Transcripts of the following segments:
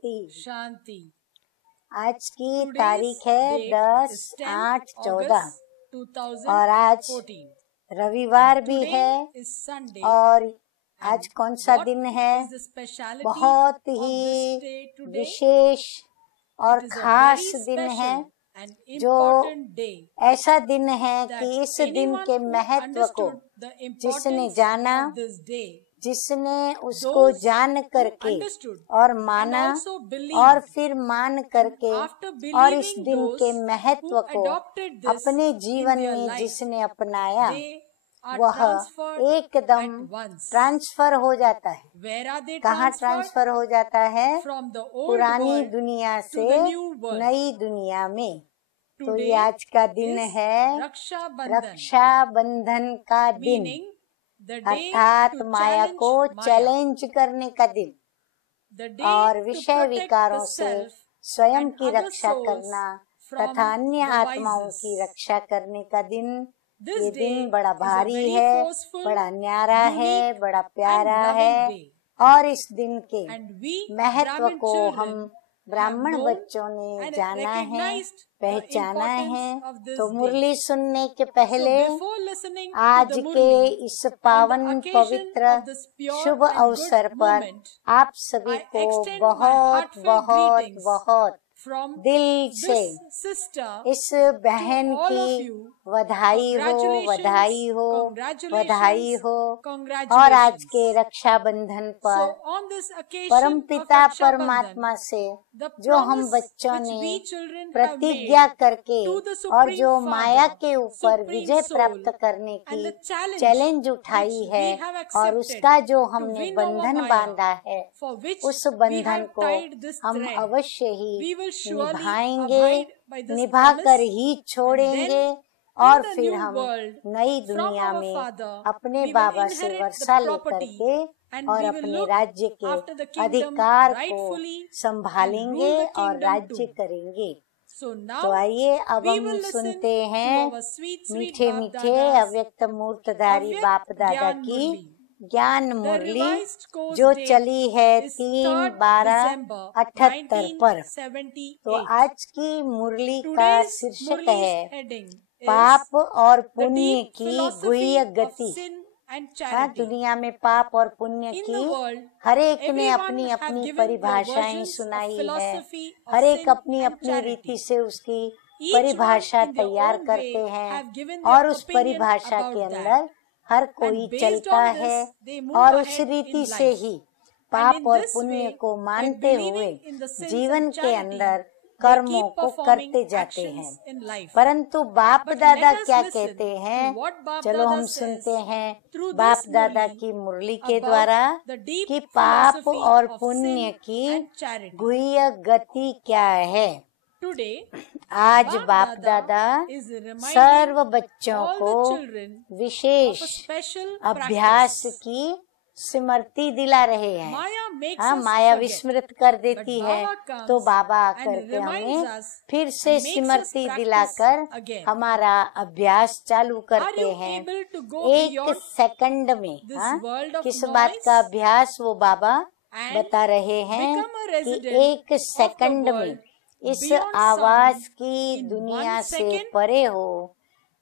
शांति। शांति। आज की तारीख है 10/8/14 और आज रविवार भी है। और आज कौन सा दिन है? बहुत ही विशेष और खास दिन है, जो ऐसा दिन है कि इस दिन के महत्व को जिसने जाना, जिसने उसको जान करके और माना और फिर मान करके और इस दिन के महत्व को अपने जीवन में जिसने अपनाया, वह एकदम ट्रांसफर हो जाता है। कहाँ ट्रांसफर हो जाता है? पुरानी दुनिया से नई दुनिया में। तो ये आज का दिन है रक्षा बंधन का दिन, अर्थात माया को चैलेंज करने का दिन और विषय विकारों से स्वयं की रक्षा करना तथा अन्य आत्माओं की रक्षा करने का दिन। ये दिन बड़ा भारी है, बड़ा न्यारा है, बड़ा प्यारा है और इस दिन के महत्व को हम ब्राह्मण बच्चों ने जाना है, पहचाना है। तो मुरली सुनने के पहले आज के इस पावन पवित्र शुभ अवसर पर आप सभी को बहुत बहुत बहुत दिल से इस बहन की बधाई हो, बधाई हो, बधाई हो। और आज के रक्षाबंधन पर परमपिता परमात्मा से जो हम बच्चों ने प्रतिज्ञा करके और जो माया के ऊपर विजय प्राप्त करने की चैलेंज उठाई है और उसका जो हमने बंधन बांधा है, उस बंधन को हम अवश्य ही निभाएंगे, निभा कर ही छोड़ेंगे और फिर हम नई दुनिया में अपने बाबा से वर्षा लेकर के और अपने राज्य के अधिकार को संभालेंगे और राज्य करेंगे। तो आइए अब हम सुनते हैं मीठे मीठे अव्यक्त मूर्तधारी बाप दादा की ज्ञान मुरली, जो चली है 3/12/78 पर। तो आज की मुरली का शीर्षक है पाप और पुण्य की गुह्य गति। दुनिया में पाप और पुण्य की हर एक ने अपनी अपनी परिभाषाएं सुनाई है, हर एक अपनी अपनी रीति से उसकी परिभाषा तैयार करते हैं और उस परिभाषा के अंदर हर कोई चलता है और उस रीति से ही पाप और पुण्य को मानते हुए जीवन के अंदर कर्मों को करते जाते हैं। परंतु बाप दादा क्या कहते हैं? चलो हम सुनते हैं बाप दादा की मुरली के द्वारा कि पाप और पुण्य की गुह्य गति क्या है। आज बाप दादा सर्व बच्चों को विशेष अभ्यास की स्मृति दिला रहे हैं। माया विस्मृत कर देती है, तो बाबा आकर के हमें फिर से स्मृति दिलाकर हमारा अभ्यास चालू करते हैं। एक सेकंड में किस बात का अभ्यास वो बाबा बता रहे हैं कि एक सेकंड में इस आवाज की दुनिया से परे हो,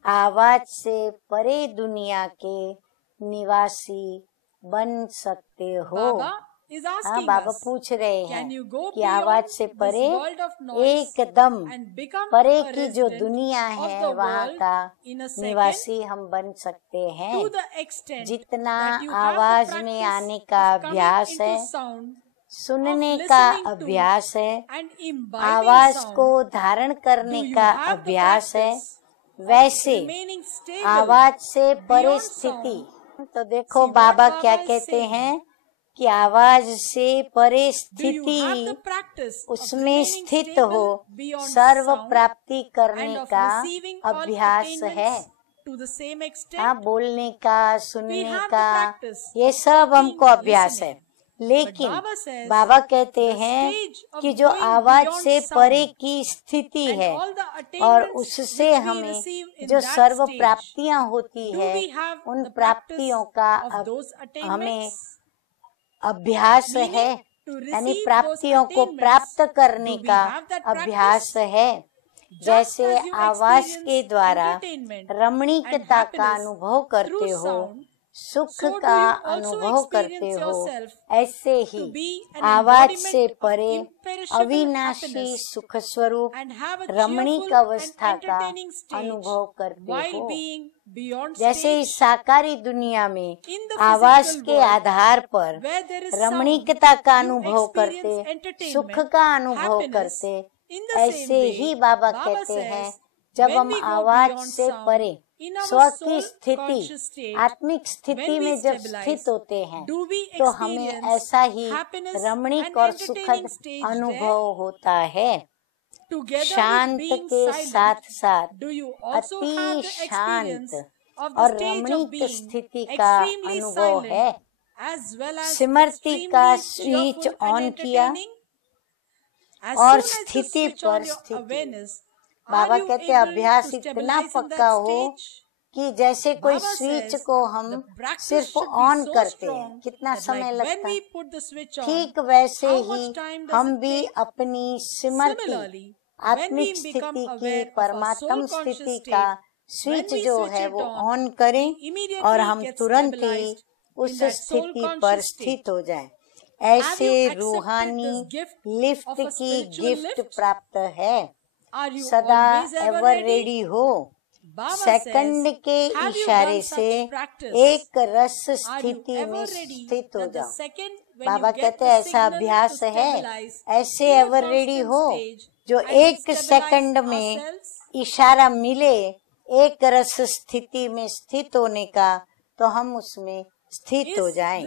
आवाज से परे दुनिया के निवासी बन सकते हो। बाबा पूछ रहे हैं कि आवाज से परे एकदम परे की जो दुनिया है वहाँ का निवासी हम बन सकते हैं। जितना आवाज में आने का अभ्यास है, सुनने का अभ्यास है, आवाज को धारण करने का अभ्यास है, वैसे आवाज से परे स्थिति। तो देखो बाबा क्या कहते हैं कि आवाज से परे स्थिति, उसमें स्थित हो, सर्व प्राप्ति करने का अभ्यास है। बोलने का, सुनने का, ये सब हमको अभ्यास है। लेकिन बाबा कहते हैं कि जो आवाज से परे की स्थिति है और उससे हमें जो सर्व प्राप्तियां होती है, उन प्राप्तियों का हमें अभ्यास है। यानी प्राप्तियों को प्राप्त करने का अभ्यास है। जैसे आवाज के द्वारा रमणीकता का अनुभव करते हो, सुख का अनुभव करते हो, ऐसे ही आवाज से परे अविनाशी सुख स्वरूप रमणीक अवस्था का अनुभव करते हो। जैसे इस साकारी दुनिया में आवाज के आधार पर रमणीकता का अनुभव करते, सुख का अनुभव करते, ऐसे ही बाबा कहते हैं जब हम आवाज से परे स्व की स्थिति, आत्मिक स्थिति में जब स्थित होते हैं तो हमें ऐसा ही रमणीक और सुखद अनुभव होता है। शांत के साथ साथ अति शांत और रमणीक स्थिति का अनुभव है। स्मृति का स्विच ऑन किया और स्थिति पर स्थिति। बाबा कहते अभ्यास इतना पक्का हो कि जैसे कोई स्विच को हम सिर्फ ऑन करते हैं, कितना समय लगता है, ठीक वैसे ही हम भी अपनी स्मृति, आत्मिक स्थिति की, परमात्म स्थिति का स्विच जो है वो ऑन करें और हम तुरंत ही उस स्थिति पर स्थित हो जाएं। ऐसे रूहानी लिफ्ट की गिफ्ट प्राप्त है। सदा एवर रेडी हो, सेकंड के इशारे से एक रस स्थिति में स्थित हो जाओ। बाबा कहते हैं ऐसा अभ्यास है, ऐसे एवर रेडी हो जो एक सेकंड में इशारा मिले एक रस स्थिति में स्थित होने का, तो हम उसमें स्थित हो जाएं।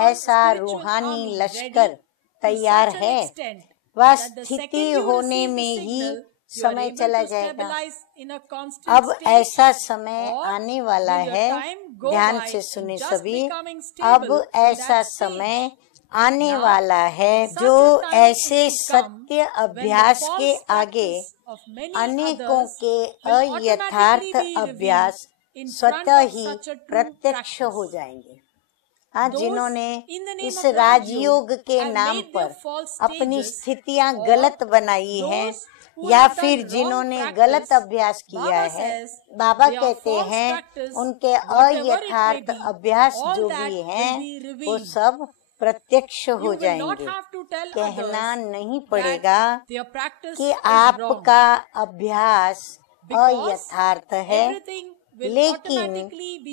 ऐसा रूहानी लश्कर तैयार है। वह स्थिति होने में ही समय चला जाएगा। अब ऐसा समय आने वाला है, ध्यान से सुने सभी। अब ऐसा समय आने वाला है जो ऐसे सत्य अभ्यास के आगे अनेकों के अयथार्थ अभ्यास स्वतः ही प्रत्यक्ष हो जाएंगे। हाँ, जिन्होंने इस राजयोग के नाम पर अपनी स्थितियां गलत बनाई हैं या फिर जिन्होंने गलत अभ्यास किया है, बाबा कहते हैं उनके अयथार्थ अभ्यास जो भी हैं वो सब प्रत्यक्ष हो जाएंगे। कहना नहीं पड़ेगा कि आपका अभ्यास अयथार्थ है, लेकिन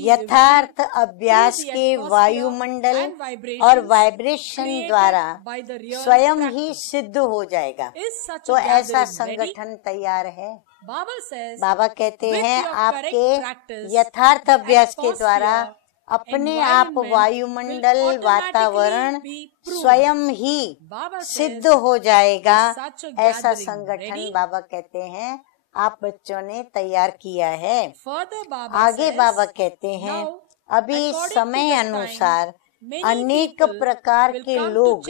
यथार्थ अभ्यास के वायुमंडल और वाइब्रेशन द्वारा स्वयं ही सिद्ध हो जाएगा। तो ऐसा संगठन तैयार है। बाबा कहते हैं आपके यथार्थ अभ्यास के द्वारा अपने आप वायुमंडल, वातावरण स्वयं ही सिद्ध हो जाएगा। ऐसा संगठन बाबा कहते हैं आप बच्चों ने तैयार किया है। आगे बाबा कहते हैं अभी समय अनुसार अनेक प्रकार के लोग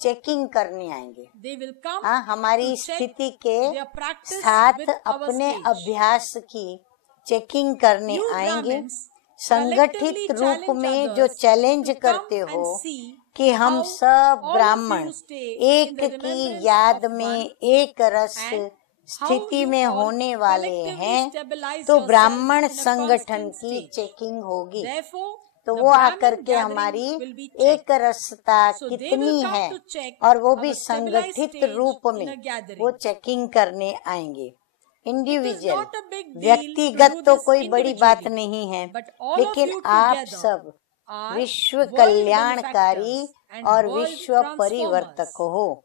चेकिंग करने आएंगे। हाँ, हमारी स्थिति के साथ अपने अभ्यास की चेकिंग करने आएंगे। संगठित रूप में जो चैलेंज करते हो कि हम सब ब्राह्मण एक की याद में एक रस स्थिति में होने वाले हैं, तो ब्राह्मण संगठन की चेकिंग होगी। तो वो आकर के हमारी एक रसता कितनी है और वो भी संगठित रूप में वो चेकिंग करने आएंगे। इंडिविजुअल, व्यक्तिगत तो कोई बड़ी बात नहीं है, लेकिन आप सब विश्व कल्याणकारी और विश्व परिवर्तक हो।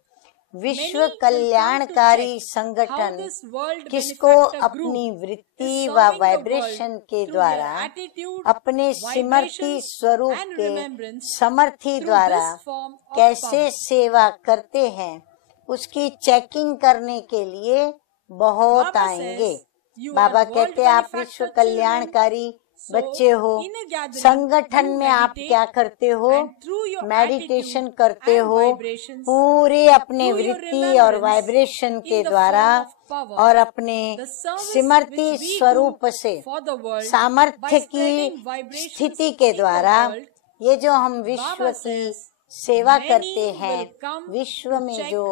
विश्व कल्याणकारी संगठन किसको अपनी वृत्ति व वाइब्रेशन के द्वारा, अपने स्मृति स्वरूप के समर्थी द्वारा कैसे सेवा करते हैं, उसकी चेकिंग करने के लिए बहुत आएंगे। बाबा कहते हैं आप विश्व कल्याणकारी बच्चे हो, संगठन में आप क्या करते हो, मेडिटेशन करते हो, पूरे अपने वृत्ति और वाइब्रेशन के द्वारा और अपने स्मृति स्वरूप से सामर्थ्य की स्थिति के द्वारा ये जो हम विश्व की सेवा करते हैं, विश्व में जो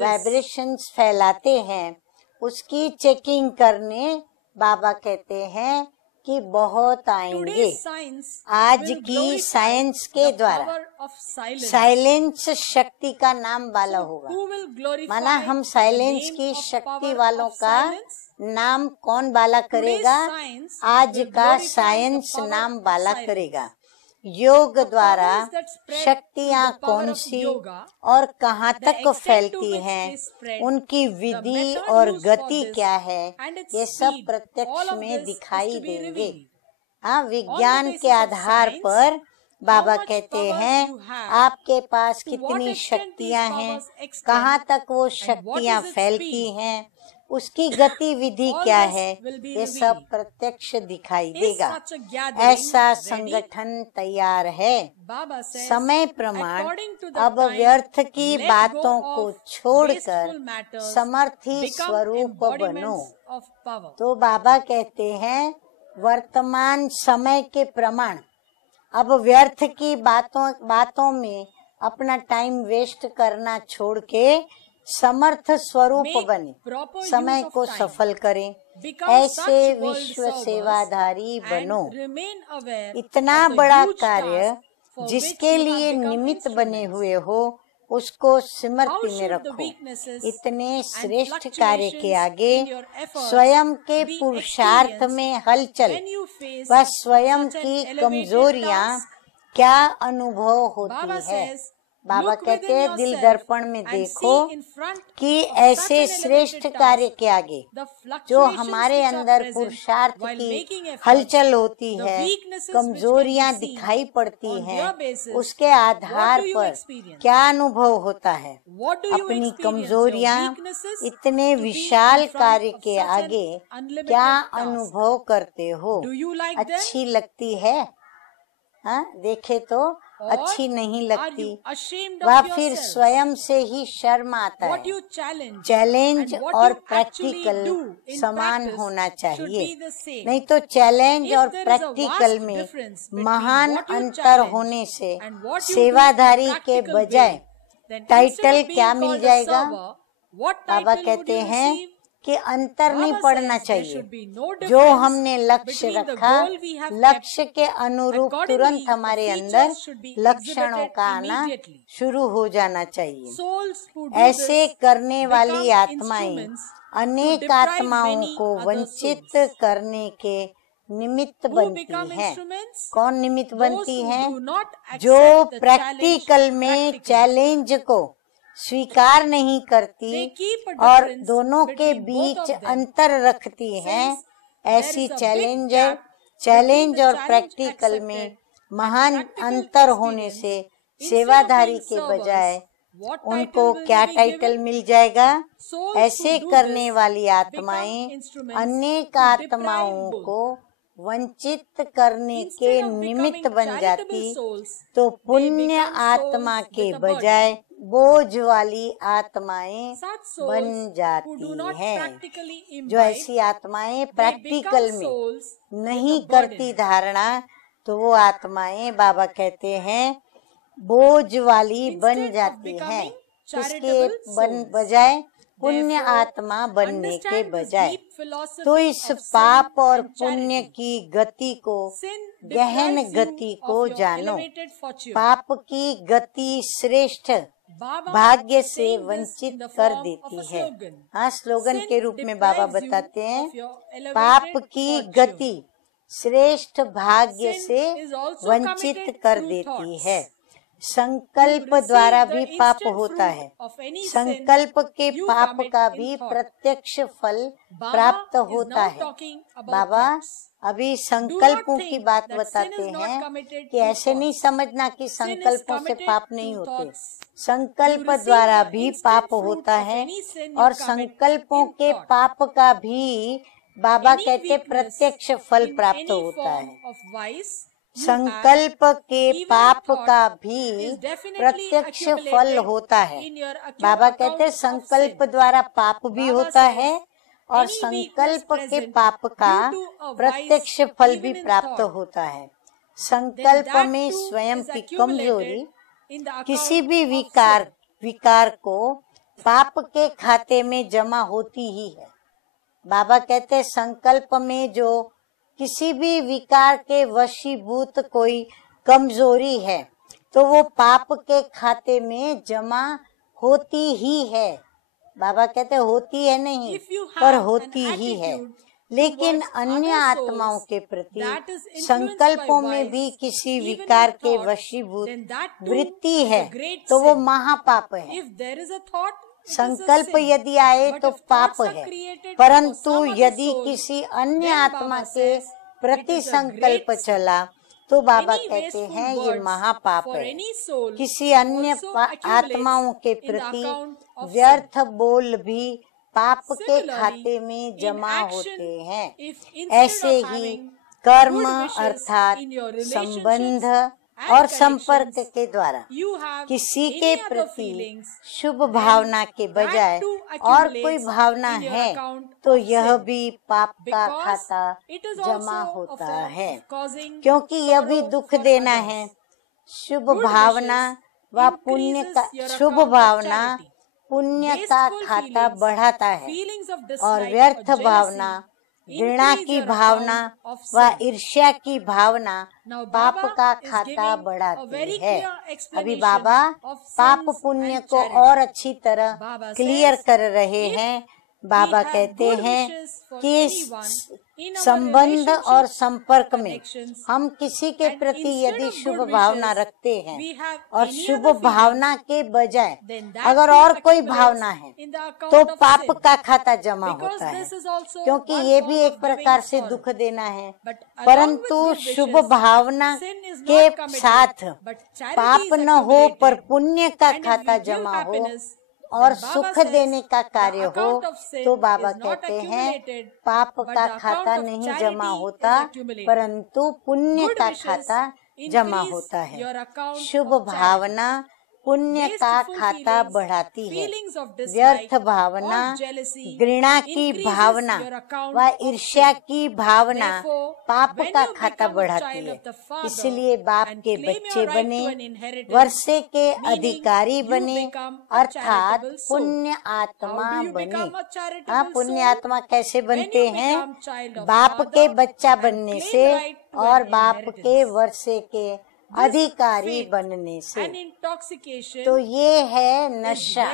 वाइब्रेशंस फैलाते हैं उसकी चेकिंग करने बाबा कहते हैं कि बहुत आएंगे। आज की साइंस के द्वारा साइलेंस शक्ति का नाम वाला होगा। माना हम साइलेंस की शक्ति वालों का नाम कौन वाला करेगा? आज का साइंस नाम वाला करेगा। योग द्वारा शक्तियाँ कौन सी और कहाँ तक फैलती हैं, उनकी विधि और गति क्या है, ये सब प्रत्यक्ष में दिखाई देंगे। हाँ, विज्ञान के आधार पर बाबा कहते हैं आपके पास कितनी शक्तियाँ हैं, कहाँ तक वो शक्तियाँ फैलती हैं, उसकी गतिविधि क्या है, ये सब प्रत्यक्ष दिखाई देगा। ऐसा संगठन तैयार है। समय प्रमाण अब व्यर्थ की बातों को छोड़कर समर्थी स्वरूप बनो। तो बाबा कहते हैं वर्तमान समय के प्रमाण अब व्यर्थ की बातों में अपना टाइम वेस्ट करना छोड़ के समर्थ स्वरूप बने, समय को सफल करें, ऐसे विश्व सेवाधारी बनो। इतना बड़ा कार्य जिसके लिए निमित्त बने हुए हो उसको स्मृति में रखो। इतने श्रेष्ठ कार्य के आगे स्वयं के पुरुषार्थ में हलचल व स्वयं की कमजोरियां क्या अनुभव होती है। बाबा कहते हैं दिल दर्पण में देखो कि ऐसे श्रेष्ठ कार्य के आगे जो हमारे अंदर पुरुषार्थ की हलचल होती है, कमजोरियां दिखाई पड़ती हैं, उसके आधार पर क्या अनुभव होता है। अपनी कमजोरियां इतने विशाल कार्य के आगे क्या अनुभव करते हो? अच्छी लगती है? हाँ, देखे तो अच्छी नहीं लगती, वह फिर स्वयं से ही शर्म आता है। चैलेंज और प्रैक्टिकल समान होना चाहिए, नहीं तो चैलेंज और प्रैक्टिकल में महान अंतर होने से सेवाधारी के बजाय टाइटल क्या मिल जाएगा? बाबा कहते हैं कि अंतर नहीं पड़ना चाहिए। जो हमने लक्ष्य रखा, लक्ष्य के अनुरूप तुरंत हमारे अंदर लक्षणों का आना शुरू हो जाना चाहिए। ऐसे करने वाली आत्माएं अनेक आत्माओं को वंचित करने के निमित्त बनती हैं। कौन निमित्त बनती हैं? जो प्रैक्टिकल में चैलेंज को स्वीकार नहीं करती और दोनों के बीच अंतर रखती हैं। ऐसी चैलेंज और प्रैक्टिकल में महान अंतर होने से सेवाधारी के बजाय उनको क्या टाइटल मिल जाएगा? ऐसे करने वाली आत्माएं अनेक आत्माओं को वंचित करने के निमित्त बन जाती, तो पुण्य आत्मा के बजाय बोझ वाली आत्माएं बन जाती हैं। जो ऐसी आत्माएं प्रैक्टिकल में नहीं करती धारणा, तो वो आत्माएं बाबा कहते हैं बोझ वाली बन जाती हैं। इसके बजाय पुण्य आत्मा बनने के बजाय। तो इस पाप और पुण्य की गति को, गहन गति को जानो। पाप की गति श्रेष्ठ भाग्य से वंचित कर देती है। हाँ, स्लोगन के रूप में बाबा बताते हैं पाप की गति श्रेष्ठ भाग्य से वंचित कर देती है। संकल्प द्वारा भी पाप होता है। संकल्प के पाप का भी प्रत्यक्ष फल प्राप्त होता है। बाबा अभी संकल्पों की बात बताते हैं कि ऐसे नहीं समझना कि संकल्पों से पाप नहीं होते। संकल्प द्वारा भी पाप होता है और संकल्पों के पाप का भी बाबा कहते प्रत्यक्ष फल प्राप्त होता है। संकल्प के पाप का भी प्रत्यक्ष फल होता है। बाबा कहते संकल्प द्वारा पाप भी होता है और संकल्प के पाप का प्रत्यक्ष फल भी प्राप्त होता है। संकल्प में स्वयं की कमजोरी किसी भी विकार को पाप के खाते में जमा होती ही है। बाबा कहते हैं संकल्प में जो किसी भी विकार के वशीभूत कोई कमजोरी है तो वो पाप के खाते में जमा होती ही है। बाबा कहते होती है नहीं पर होती ही है। लेकिन अन्य आत्माओं के प्रति संकल्पों में भी किसी विकार के वशीभूत वृत्ति है तो वो महापाप है। संकल्प यदि आए तो पाप है, परंतु यदि किसी अन्य आत्मा के प्रति संकल्प चला तो बाबा कहते हैं ये महापाप है। किसी अन्य आत्माओं के प्रति व्यर्थ बोल भी पाप के खाते में जमा होते हैं। ऐसे ही कर्म अर्थात संबंध और संपर्क के द्वारा किसी के प्रति शुभ भावना के बजाय और कोई भावना है तो यह भी पाप का खाता जमा होता है, क्योंकि यह भी दुख देना है। शुभ भावना व पुण्य का पुण्य का खाता बढ़ाता है और व्यर्थ भावना, घृणा की भावना व ईर्ष्या की भावना पाप का खाता बढ़ाती है। अभी बाबा पाप पुण्य को और अच्छी तरह क्लियर कर रहे हैं। बाबा कहते हैं कि संबंध और संपर्क में हम किसी के प्रति यदि शुभ भावना रखते हैं और शुभ भावना के बजाय अगर और कोई भावना है तो पाप का खाता जमा होता है, क्योंकि ये भी एक प्रकार से दुख देना है। परंतु शुभ भावना के साथ पाप न हो पर पुण्य का खाता जमा हो और सुख देने का कार्य हो तो बाबा कहते हैं पाप का खाता नहीं जमा होता परंतु पुण्य का खाता जमा होता है। शुभ भावना पुण्य का खाता बढ़ाती है, व्यर्थ भावना, घृणा की भावना व ईर्ष्या की भावना पाप का खाता बढ़ाती है। इसलिए बाप के बच्चे बने, वर्षे के अधिकारी बने अर्थात पुण्य आत्मा बने। हाँ, पुण्य आत्मा कैसे बनते हैं? बाप के बच्चा बनने से और बाप के वर्षे के अधिकारी बनने से। तो ये है नशा।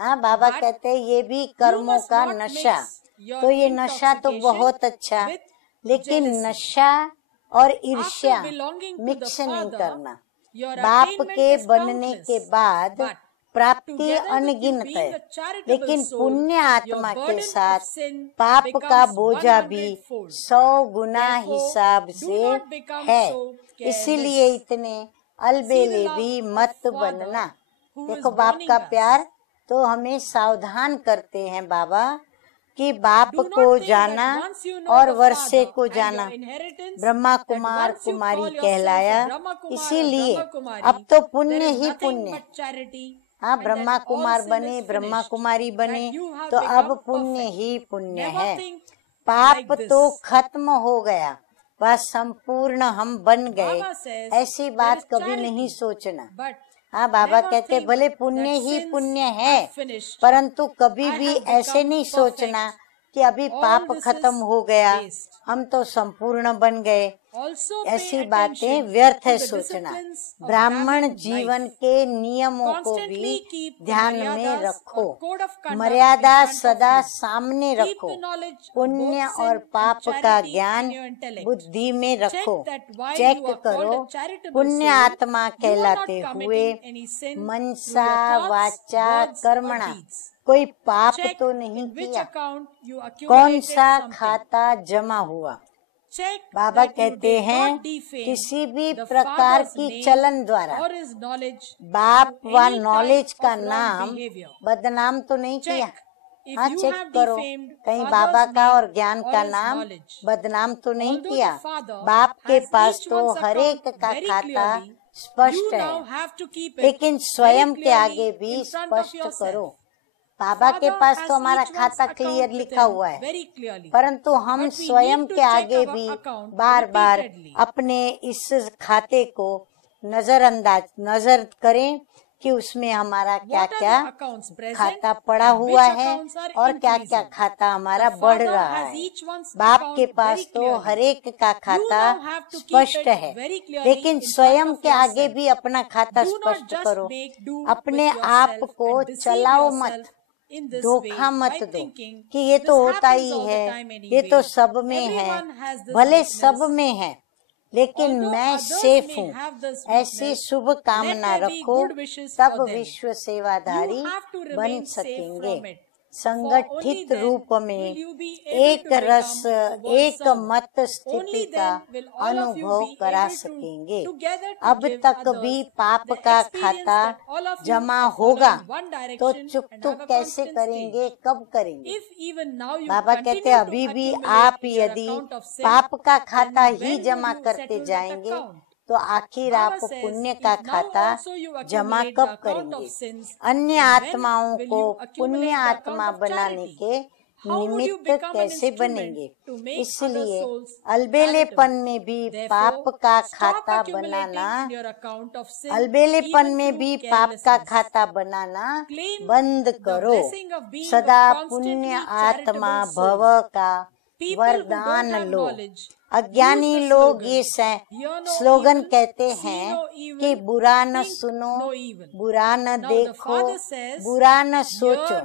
हाँ, बाबा कहते हैं ये भी कर्मों का नशा। तो ये नशा तो बहुत अच्छा, लेकिन नशा और ईर्ष्या मिक्स नहीं करना। बाप के बनने के बाद प्राप्ति अनगिनत है, लेकिन पुण्य आत्मा के साथ पाप का बोझा भी 100 गुना हिसाब से है। इसीलिए इतने अलबेले भी मत बनना। देखो बाप का प्यार तो हमें सावधान करते हैं बाबा कि बाप को जाना और वर्षे को जाना। ब्रह्मा कुमार कुमारी कहलाया, इसीलिए अब तो पुण्य ही पुण्य। हाँ, ब्रह्मा कुमार बने, ब्रह्मा कुमारी बने तो अब पुण्य ही पुण्य है। पाप तो खत्म हो गया, वह संपूर्ण हम बन गए, ऐसी बात कभी नहीं सोचना। हाँ, बाबा कहते भले पुण्य ही पुण्य है, परंतु कभी भी ऐसे नहीं सोचना कि अभी पाप खत्म हो गया, हम तो संपूर्ण बन गए। ऐसी बातें व्यर्थ है सोचना। ब्राह्मण जीवन के नियमों को भी ध्यान में रखो, मर्यादा सदा सामने रखो, पुण्य और पाप का ज्ञान बुद्धि में रखो। चेक करो, पुण्य आत्मा कहलाते हुए मनसा वाचा कर्मणा कोई पाप तो नहीं किया। कौन सा खाता जमा हुआ? बाबा कहते हैं किसी भी प्रकार की चलन द्वारा बाप व नॉलेज का नाम बदनाम तो नहीं किया। हाँ, चेक करो, कहीं बाबा का और ज्ञान का नाम बदनाम तो नहीं किया। बाप के पास तो हर एक का खाता स्पष्ट है, लेकिन स्वयं के आगे भी स्पष्ट करो। बाबा के पास तो हमारा खाता क्लियर लिखा हुआ है, परंतु हम स्वयं के आगे भी बार बार अपने इस खाते को नजर करें कि उसमें हमारा क्या क्या खाता पड़ा हुआ है और क्या क्या खाता हमारा बढ़ रहा है। बाप के पास तो हर एक का खाता स्पष्ट है, लेकिन स्वयं के आगे भी अपना खाता स्पष्ट करो। अपने आप को चलाओ मत, धोखा मत दो कि ये तो होता ही है, ये तो सब में है। भले सब में है, लेकिन मैं सेफ हूँ, ऐसी शुभ कामना रखो, तब विश्व सेवाधारी बन सकेंगे। संगठित रूप में एक रस एक मत स्थिति का अनुभव करा सकेंगे। अब तक भी पाप का खाता जमा होगा तो चुप कैसे करेंगे, कब करेंगे? बाबा कहते अभी भी आप यदि पाप का खाता ही जमा करते जाएंगे तो आखिर आप पुण्य का खाता जमा कब करेंगे? अन्य आत्माओं को पुण्य आत्मा बनाने के निमित्त कैसे बनेंगे? इसलिए अलबेलेपन में भी पाप का खाता बनाना बंद करो। सदा पुण्य आत्मा भव का वरदान लो। अज्ञानी लोग ये स्लोगन कहते हैं कि बुरा न सुनो, बुरा न देखो, बुरा न सोचो।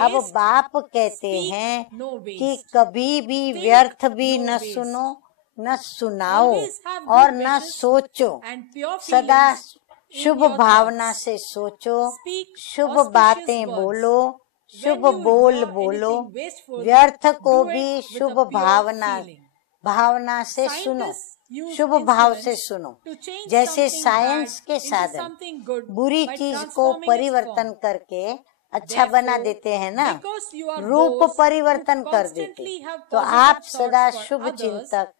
अब बाप कहते हैं कि कभी भी व्यर्थ भी न सुनो, न सुनाओ और न सोचो। सदा शुभ भावना से सोचो, शुभ बातें बोलो, शुभ बोल बोलो। व्यर्थ को भी शुभ भावना से सुनो, शुभ भाव से सुनो। जैसे साइंस के साधन बुरी चीज को परिवर्तन करके अच्छा बना देते हैं ना, रूप परिवर्तन कर देते, तो आप सदा शुभ चिंतक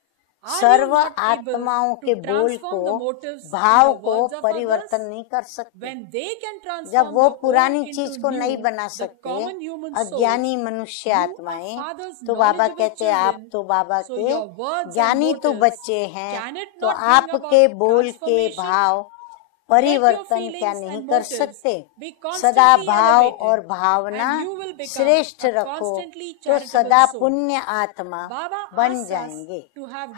सर्व आत्माओं के बोल को, भाव को परिवर्तन नहीं कर सकते। जब वो पुरानी चीज को नहीं बना सकते अज्ञानी मनुष्य आत्माएं, तो बाबा कहते आप तो बाबा के ज्ञानी तो बच्चे हैं, तो आपके बोल के भाव परिवर्तन क्या नहीं कर सकते? सदा भाव और भावना श्रेष्ठ रखो तो सदा पुण्य आत्मा बन जाएंगे।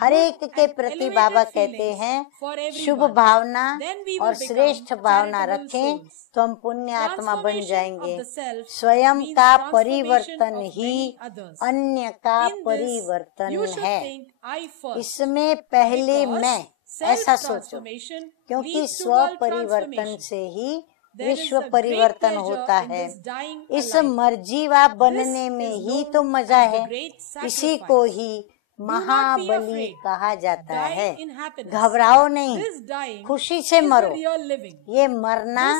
हर एक के प्रति बाबा कहते हैं शुभ भावना और श्रेष्ठ भावना रखें तो हम पुण्य आत्मा बन जाएंगे। स्वयं का परिवर्तन ही अन्य का परिवर्तन है। इसमें पहले मैं ऐसा सोचो, क्योंकि स्व परिवर्तन से ही विश्व परिवर्तन होता है। इस मर्जीवा बनने में ही तो मजा है। इसी को ही महाबली कहा जाता है। घबराओ नहीं, खुशी से मरो। ये मरना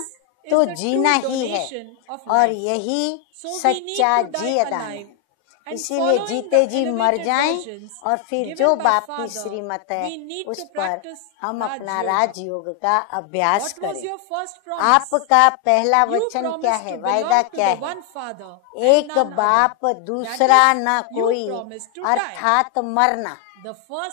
तो जीना ही है और यही सच्चा जी अदान है। इसीलिए जीते जी मर जाएं और फिर जो बाप की श्रीमत है उस पर हम अपना राजयोग का अभ्यास करें। आपका पहला वचन क्या है, वायदा क्या है? एक बाप दूसरा न कोई, अर्थात मरना।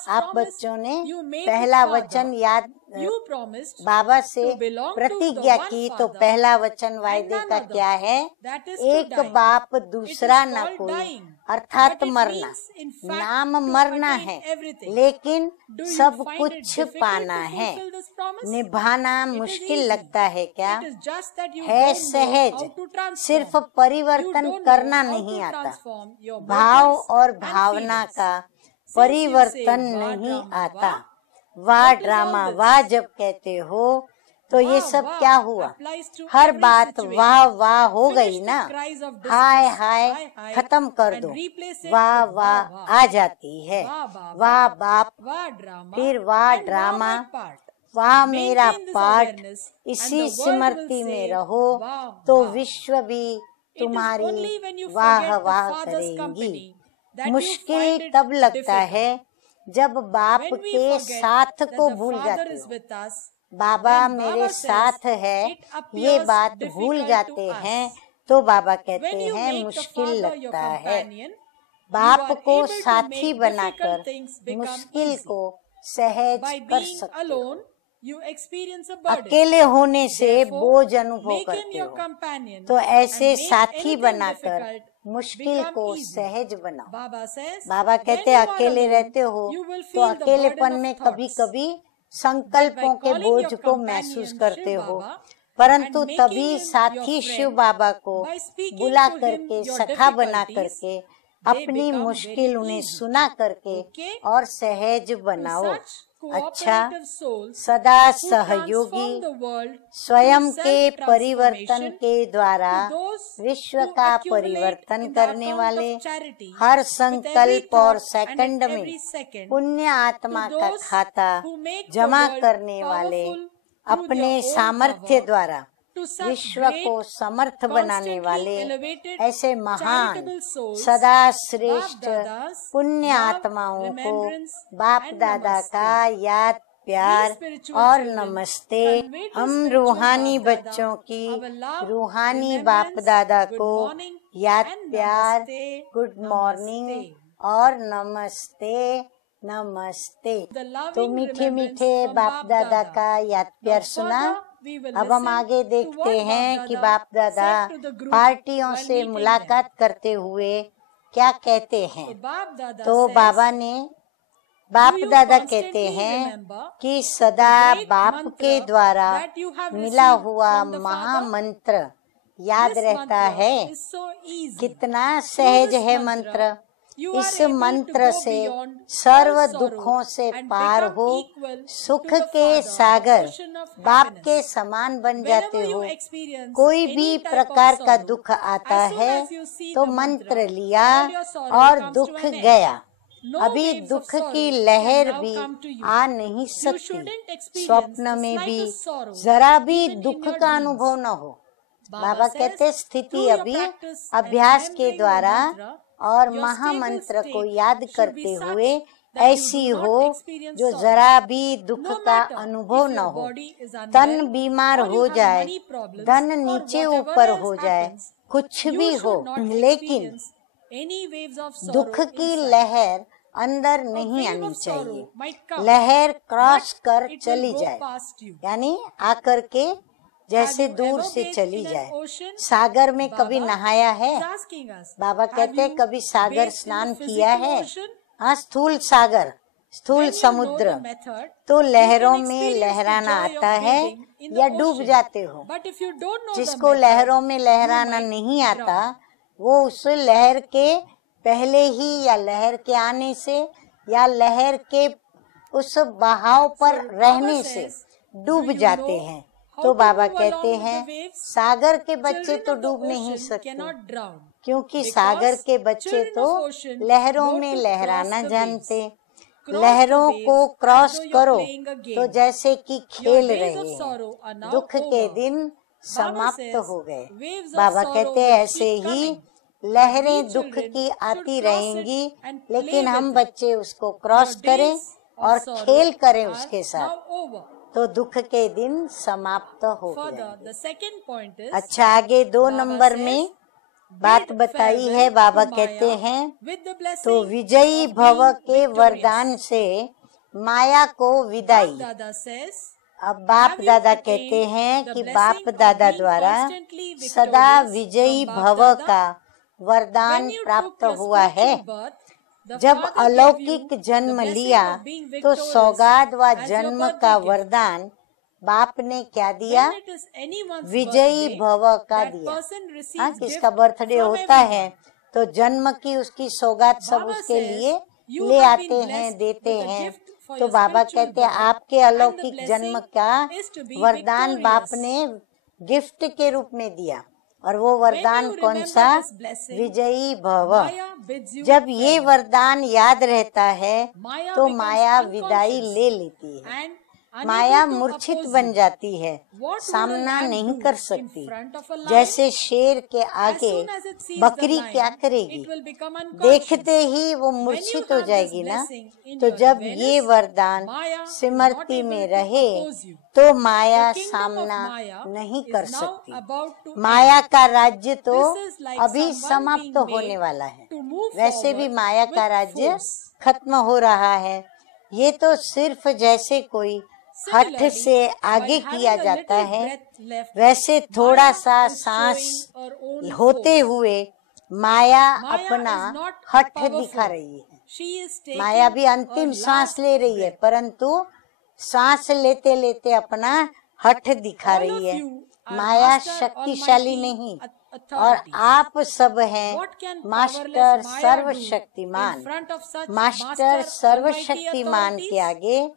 आप बच्चों ने पहला वचन याद बाबा से प्रतिज्ञा की, तो पहला वचन वायदे का क्या है? एक बाप दूसरा न कोई, अर्थात मरना। नाम मरना है, लेकिन सब कुछ पाना है। निभाना मुश्किल लगता है क्या? है सहज, सिर्फ परिवर्तन करना नहीं आता। भाव और भावना का परिवर्तन नहीं आता। वाह ड्रामा वाह जब कहते हो तो ये सब क्या हुआ? हर बात वाह वाह हो गई ना, हाय हाय खत्म कर दो, वाह वाह आ जाती है। वाह बाप, फिर वाह ड्रामा, वाह मेरा पाठ। इसी स्मृति में रहो तो विश्व भी तुम्हारी वाह वाह करेंगी। मुश्किल तब लगता है जब बाप के साथ को भूल जाते हो। बाबा मेरे साथ है ये बात भूल जाते हैं तो बाबा कहते हैं मुश्किल लगता है। बाप को साथी बनाकर मुश्किल को सहज कर सकते हो। you experience a burden. अकेले होने से Therefore, बोझ अनुभव make him करते your हो, companion तो ऐसे and make साथी anything बनाकर difficult मुश्किल become को easy. सहज बनाओ। Baba says, बाबा when कहते you हैं are अकेले alone, रहते हो you will तो feel the अकेलेपन burden में of कभी thoughts. कभी But by संकल्पों के calling बोझ your को महसूस companion करते Shiv हो, Baba परंतु and making तभी him साथी your शिव friend, बाबा को by speaking बुला to him करके your सखा बना difficulties, करके they अपनी become मुश्किल very उन्हें easy. सुना करके Okay? और सहज To बनाओ। such अच्छा, cooperative souls सदा who सहयोगी transform the world स्वयं through के परिवर्तन self-transformation, के द्वारा to those विश्व who का accumulate परिवर्तन in the करने account वाले of charity her with every संकल्प और thought and सेकंड at में every second, पुण्य आत्मा to का those खाता who make the जमा world करने वाले powerful through अपने their own सामर्थ्य power, द्वारा to such विश्व great, को समर्थ बनाने constantly वाले elevated, ऐसे महान charitable souls, सदा Baap श्रेष्ठ Dadas, पुण्य love, आत्माओं को remembrance बाप and दादा namaste. का याद प्यार We spiritual और children नमस्ते convey to हम spiritual रूहानी Baap Dada बच्चों की our love, रूहानी बाप remembrance, दादा good को morning याद and प्यार namaste, गुड मॉर्निंग namaste. और नमस्ते नमस्ते। The loving तो मीठे remembrance मीठे from बाप Baap दादा Dada. का याद प्यार Now सुना। further we will अब हम listen आगे to देखते what हैं Baap कि Dada बाप दादा said to the group पार्टियों while से meeting मुलाकात करते हुए क्या कहते हैं। So Baap Dada तो says, बाबा ने बाप "Do you दादा constantly कहते हैं remember कि सदा the great बाप mantra के द्वारा that you have मिला received हुआ from the Father? महामंत्र याद This रहता mantra है। is so easy. कितना Through सहज this है mantra, मंत्र। you are इस able to मंत्र go से beyond सर्व all sorrow दुखों से and पार become हो equal सुख to the के Father, Sagar the ocean of बाप happiness. के समान बन Whenever जाते you हो। experience कोई any भी type of प्रकार का sorrow, दुख आता as soon है as you see तो the मंत्र mantra, लिया all your sorrow और comes दुख to an end. गया। No अभी waves of दुख sorrow की can लहर now भी come to you. आ नहीं You सकती। shouldn't experience स्वप्न the में भी slightest sorrow जरा भी even in दुख your का dreams. अनुभव न हो। Baba बाबा says, कहते स्थिति through your अभी practice and अभ्यास के remembering the द्वारा mantra, और your महामंत्र stable को state याद should करते be such हुए that you ऐसी do not हो experience जो sorrow. जरा भी दुख No का matter अनुभव if न your हो। body is तन unwell बीमार or you हो have जाए, money problems धन or नीचे whatever ऊपर else हो जाए, happens, कुछ you भी हो, should not लेकिन experience any waves of sorrow दुख की inside. लहर अंदर A नहीं wave आनी of sorrow चाहिए। might come, लहर क्रॉस but कर it will चली go जाए, past you. यानी आकर के जैसे Have you दूर ever से bathed चली in an जाए। ocean? सागर में कभी Baba नहाया है? is asking us, Baba have कहते हैं you कभी सागर bathed in स्नान the किया physical है? ocean? हाँ, स्थूल सागर, स्थूल When you know समुद्र। the method, तो you लहरों can में experience the लहराना joy of आता है bathing in या the डूब ocean. जाते हो। But if you don't know the जिसको method, लहरों में you लहराना might नहीं आता drown. वो उस लहर के पहले ही या लहर के आने से या लहर के उस बहाव पर So, रहने Baba से says, डूब do you जाते know हैं। how तो to बाबा move कहते along with हैं the waves? सागर के बच्चे Children तो of the डूब नहीं ocean सकते, cannot drown. क्योंकि Because सागर के बच्चे children तो of ocean लहरों know में to लहराना cross the जानते। waves. Cross लहरों the को waves as cross though you're करो playing a game. तो जैसे कि Your खेल days रहे of हैं। sorrow are now दुख के over. दिन Baba समाप्त says, हो गए। waves of बाबा sorrow कहते will हैं ऐसे keep ही coming. लहरें We दुख children की should आती cross रहेंगी, it and play लेकिन हम with it. बच्चे उसको क्रॉस Your करें days और of sorrow खेल करें are उसके साथ, now over. तो दुख के दिन समाप्त हो Further, जाएंगे। the second point is, अच्छा, आगे 2 Baba नंबर says, में बात bid बताई farewell है। बाबा to कहते Maya हैं with the blessing तो विजयी of भव being के victorious. वरदान से माया को विदाई। Baap Dada says, अब बाप have you दादा attained कहते हैं the कि blessing बाप of दादा being द्वारा constantly सदा victorious विजयी from Baap भव Dada? का वरदान When you प्राप्त took your हुआ है। spiritual birth, the जब Father gave अलौकिक you जन्म the blessing लिया of being तो victorious सौगात व as your जन्म birthday का gift. वरदान बाप ने क्या दिया? When it is anyone's विजयी birthday, भव का that दिया। person हाँ, receives किसका gift बर्थडे from होता everyone. है तो जन्म की उसकी सौगात सब Baba उसके says, लिए you ले have been आते हैं, blessed देते with a हैं। gift for तो your बाबा spiritual कहते हैं birth, आपके and the अलौकिक जन्म blessing का is to be वरदान बाप victorious. ने गिफ्ट के रूप में दिया। और वो When वरदान you कौन remember सा? this blessing, विजयी भव। Maya bids you जब ये farewell. वरदान याद रहता है Maya तो becomes माया विदाई unconscious ले लेती है। and unable माया to मूर्छित oppose बन you. जाती है, What would a सामना lamb नहीं do कर in सकती। front of a lion? जैसे शेर के As आगे soon as it sees the बकरी lion, क्या करेगी? it will become unconscious. देखते ही वो When you मूर्छित हो have this जाएगी ना। blessing in तो your जब awareness, ये वरदान Maya is not सिमरती able में to रहे oppose you. तो माया The kingdom of सामना Maya नहीं is कर now सकती। about to माया का राज्य तो This is like अभी someone समाप्त being होने made वाला है। to move वैसे भी forward माया का with राज्य force. खत्म हो रहा है। ये तो सिर्फ जैसे कोई हठ से आगे किया जाता है, वैसे थोड़ा सा सांस होते हुए माया अपना हठ दिखा रही है। माया भी अंतिम सांस ले रही है, परंतु सांस लेते लेते अपना हठ दिखा रही है। माया शक्तिशाली नहीं, और आप सब हैं मास्टर सर्वशक्तिमान। मास्टर सर्वशक्तिमान के आगे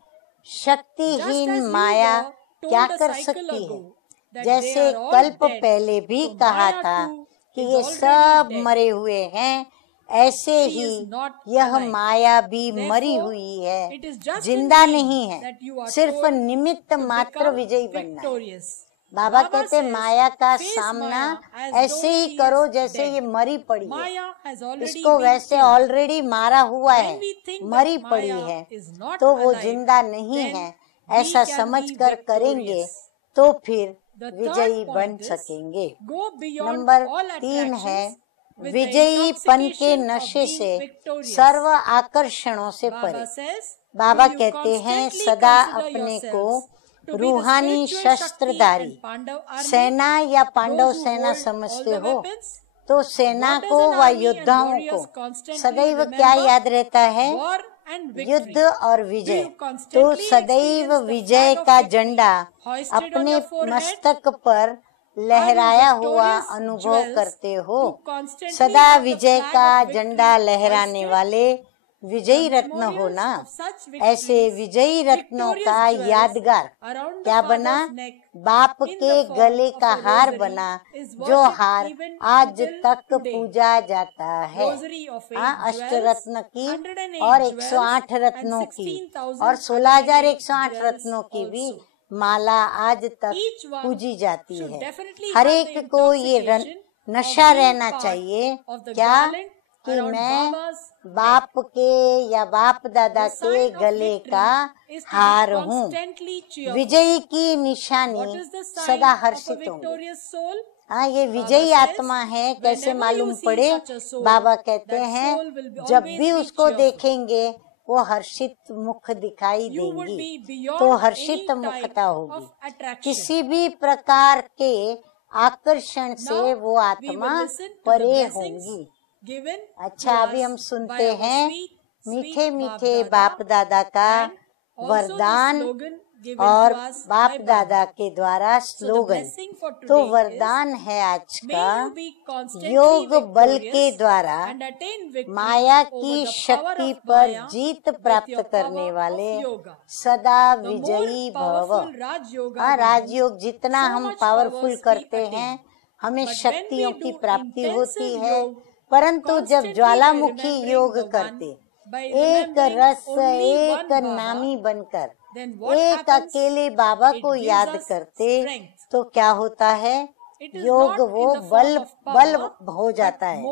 शक्तिहीन माया क्या कर सकती है? जैसे कल्प पहले भी कहा था कि ये सब मरे हुए हैं, ऐसे ही यह माया भी मरी हुई है, जिंदा नहीं है, सिर्फ निमित्त मात्र विजयी बनना है। बाबा कहते माया का सामना ऐसे ही करो जैसे ये मरी पड़ी है, इसको वैसे ऑलरेडी मारा हुआ है, मरी पड़ी है, तो वो जिंदा नहीं है, ऐसा समझकर करेंगे तो फिर विजयी बन सकेंगे। नंबर 3 है विजयीपन के नशे से सर्व आकर्षणों से परे। बाबा कहते हैं सदा अपने को रूहानी शस्त्रधारी सेना या पांडव सेना समझते हो, तो सेना को व योद्धाओं को सदैव क्या याद रहता है? युद्ध और विजय। तो सदैव विजय का झंडा अपने मस्तक पर लहराया हुआ अनुभव करते हो। सदा विजय का झंडा लहराने वाले विजयी रत्न हो ना। ऐसे विजयी रत्नों का यादगार क्या बना? बाप के गले का हार बना, जो हार आज तक पूजा जाता है। अष्टरत्न की और 108 रत्नों की और 16,108 रत्नों की भी माला आज तक पूजी जाती है। हर एक को ये नशा रहना चाहिए क्या कि मैं बाप के या बाप दादा के गले का हार हूँ। विजयी की निशानी सदा हर्षित होंगे। हाँ, ये विजयी आत्मा है। कैसे मालूम पड़े? बाबा कहते हैं जब भी उसको देखेंगे वो हर्षित मुख दिखाई देंगी, तो हर्षित मुखता होगी। किसी भी प्रकार के आकर्षण से वो आत्मा परे होंगी। अच्छा, अभी हम सुनते हैं मीठे मीठे बाप दादा का वरदान और बाप दादा के द्वारा स्लोगन। तो वरदान है आज का, योग बल के द्वारा माया की शक्ति पर जीत प्राप्त करने वाले सदा विजयी भव। राजयोग जितना हम पावरफुल करते हैं, हमें शक्तियों की प्राप्ति होती है। परंतु जब ज्वालामुखी योग करते, एक रस एक नामी बनकर एक अकेले बाबा को याद करते, तो क्या होता है? योग वो बल हो जाता है।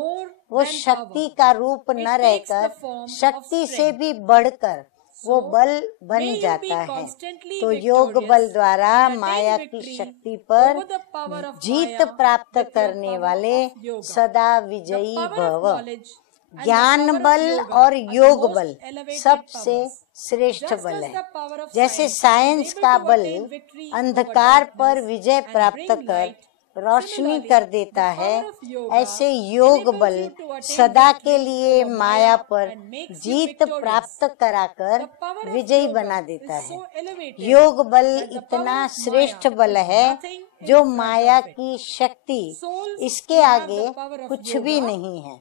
वो शक्ति का रूप न रहकर शक्ति से भी बढ़कर वो बल बन जाता है। तो योग बल द्वारा माया की शक्ति पर जीत प्राप्त करने वाले सदा विजयी भव। ज्ञान बल और योग बल सबसे श्रेष्ठ बल है। जैसे साइंस का बल अंधकार पर विजय प्राप्त कर रोशनी कर देता है, ऐसे योग बल सदा के लिए माया पर जीत प्राप्त कराकर विजयी बना देता है। योग बल इतना श्रेष्ठ बल है जो माया की शक्ति इसके आगे कुछ भी नहीं है।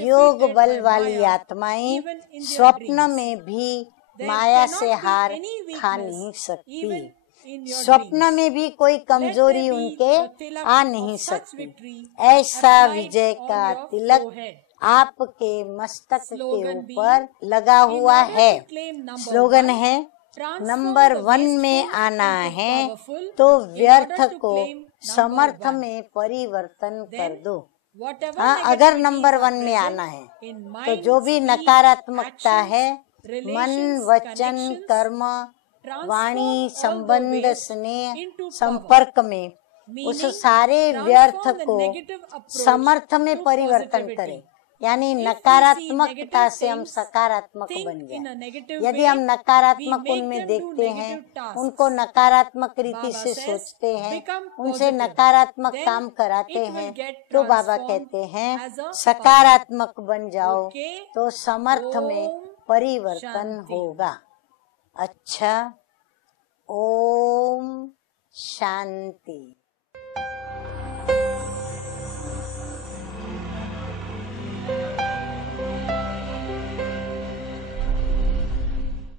योग बल वाली आत्माएं स्वप्न में भी माया से हार खा नहीं सकती। स्वप्न में भी कोई कमजोरी उनके आ नहीं सकती। ऐसा विजय का तिलक आपके मस्तक के ऊपर लगा हुआ है। स्लोगन है नंबर 1 में आना है तो व्यर्थ को समर्थ में परिवर्तन कर दो। अगर नंबर 1 में आना है तो जो भी नकारात्मकता है, मन वचन कर्म वाणी संबंध स्नेह संपर्क में, उस सारे व्यर्थ को समर्थ में परिवर्तन करें। यानी If we see नकारात्मकता negative से हम things, सकारात्मक think बन in a गए। negative यदि way, हम नकारात्मक we make उनमें them do देखते हैं, negative tasks. उनको नकारात्मक रीति Baba से says, सोचते हैं, become उनसे positive. नकारात्मक Then काम कराते it will हैं, get तो बाबा transformed कहते हैं as a सकारात्मक बन जाओ Okay. तो समर्थ में ओम परिवर्तन शांति। होगा। अच्छा, ओम शांति।